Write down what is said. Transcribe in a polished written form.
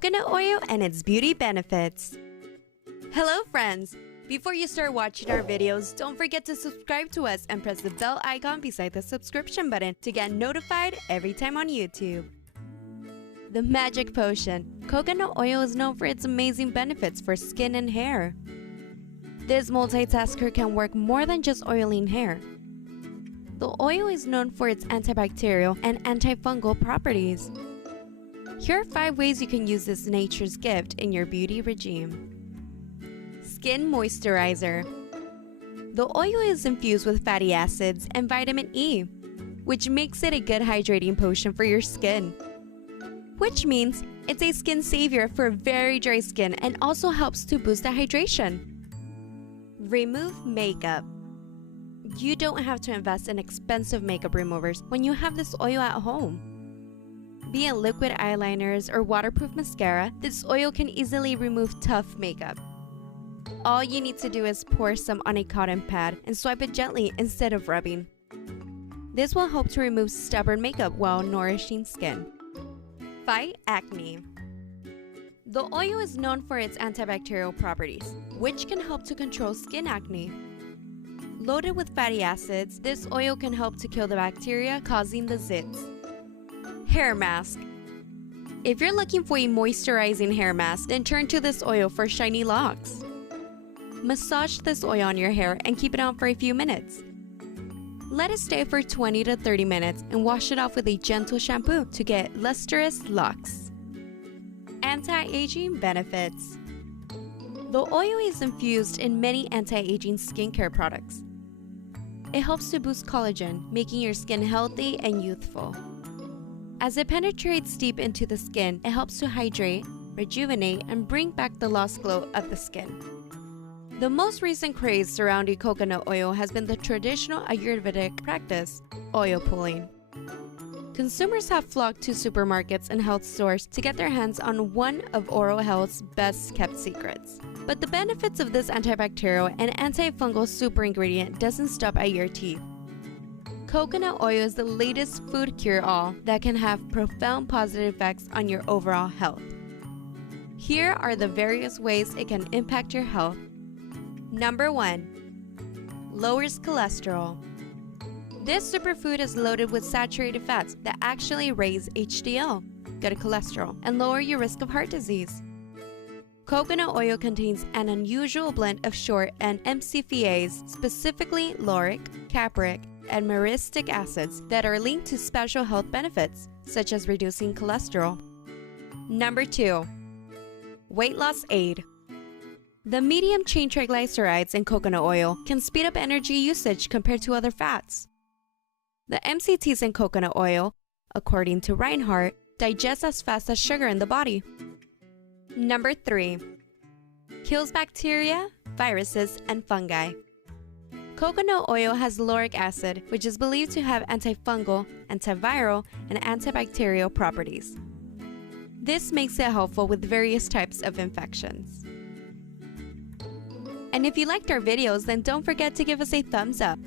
coconut oil and its beauty benefits. Hello friends! Before you start watching our videos, don't forget to subscribe to us and press the bell icon beside the subscription button to get notified every time on YouTube. The Magic Potion. Coconut oil is known for its amazing benefits for skin and hair. This multitasker can work more than just oiling hair. The oil is known for its antibacterial and antifungal properties. Here are 5 ways you can use this nature's gift in your beauty regime. Skin Moisturizer. The oil is infused with fatty acids and vitamin E, which makes it a good hydrating potion for your skin. Which means it's a skin savior for very dry skin and also helps to boost the hydration. Remove makeup. You don't have to invest in expensive makeup removers when you have this oil at home. Be it liquid eyeliners or waterproof mascara, this oil can easily remove tough makeup. All you need to do is pour some on a cotton pad and swipe it gently instead of rubbing. This will help to remove stubborn makeup while nourishing skin. Fight acne. The oil is known for its antibacterial properties, which can help to control skin acne. Loaded with fatty acids, this oil can help to kill the bacteria causing the zits. Hair mask. If you're looking for a moisturizing hair mask, then turn to this oil for shiny locks. Massage this oil on your hair and keep it on for a few minutes. Let it stay for 20 to 30 minutes and wash it off with a gentle shampoo to get lustrous locks. Anti-aging benefits. The oil is infused in many anti-aging skincare products. It helps to boost collagen, making your skin healthy and youthful. As it penetrates deep into the skin, it helps to hydrate, rejuvenate, and bring back the lost glow of the skin. The most recent craze surrounding coconut oil has been the traditional Ayurvedic practice, oil pulling. Consumers have flocked to supermarkets and health stores to get their hands on one of oral health's best-kept secrets. But the benefits of this antibacterial and antifungal super ingredient doesn't stop at your teeth. Coconut oil is the latest food cure-all that can have profound positive effects on your overall health. Here are the various ways it can impact your health. Number 1. Lowers cholesterol. This superfood is loaded with saturated fats that actually raise HDL, good cholesterol, and lower your risk of heart disease. Coconut oil contains an unusual blend of short and MCPAs, specifically lauric, capric, and myristic acids that are linked to special health benefits, such as reducing cholesterol. Number 2. Weight loss aid. The medium-chain triglycerides in coconut oil can speed up energy usage compared to other fats. The MCTs in coconut oil, according to Reinhardt, digest as fast as sugar in the body. Number 3. Kills bacteria, viruses, and fungi. Coconut oil has lauric acid, which is believed to have antifungal, antiviral, and antibacterial properties. This makes it helpful with various types of infections. And if you liked our videos, then don't forget to give us a thumbs up.